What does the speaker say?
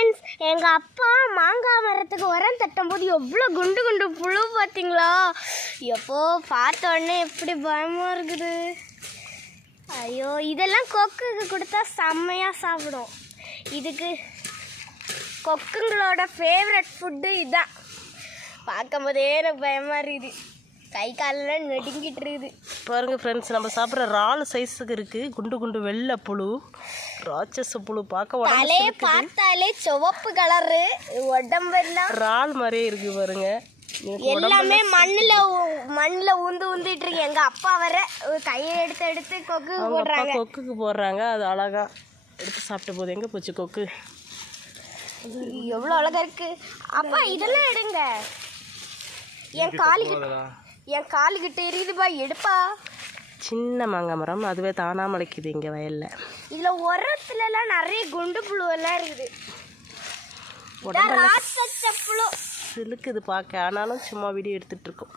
Friends, எங்கள் அப்பா மாங்காய் மரத்துக்கு உரம் தட்டும்போது எவ்வளோ குண்டு குண்டு புழு பார்த்தீங்களா? எப்போ பார்த்த உடனே எப்படி பயமாக இருக்குது. ஐயோ, இதெல்லாம் கொக்குக்கு கொடுத்தா செம்மையாக சாப்பிடும். இதுக்கு கொக்குங்களோட ஃபேவரட் ஃபுட்டு இதுதான். பார்க்கும்போதே எனக்கு பயமாக இருக்குது. கை காலெல்லாம் நடுங்கிட்டு இருக்குது. பாருங்க ஃப்ரெண்ட்ஸ், நம்ம சாப்பிட்ற இறால் சைஸுக்கு இருக்குது. குண்டு குண்டு வெள்ளை புழு, ராட்சச புழு. பார்க்க தலையே பார்த்தாலே சிவப்பு கலரு, உடம்பெல்லாம் இறால் மாதிரியே இருக்குது பாருங்க. எல்லாமே மண்ணில் ஊந்துட்டு இருக்கு. எங்கள் அப்பா வர கையை எடுத்து கொக்குக்கு போடுறாங்க. கொக்குக்கு போடுறாங்க. அது அழகா எடுத்து சாப்பிட்ட போது எங்கே போச்சு கொக்கு? எவ்வளோ அழகா இருக்கு. அப்பா இதெல்லாம் எடுங்க. என் காலுக்கிட்ட எரியுதுப்பா, எடுப்பா. சின்ன மாங்காய் மரம், அதுவே தானா முளைக்குது இங்கே வயலில். இதில் உரத்துலலாம் நிறைய குண்டு புழுவெல்லாம் இருக்குது. சிலுக்குது பார்க்க, ஆனாலும் சும்மா வீடியோ எடுத்துகிட்டு இருக்கோம்.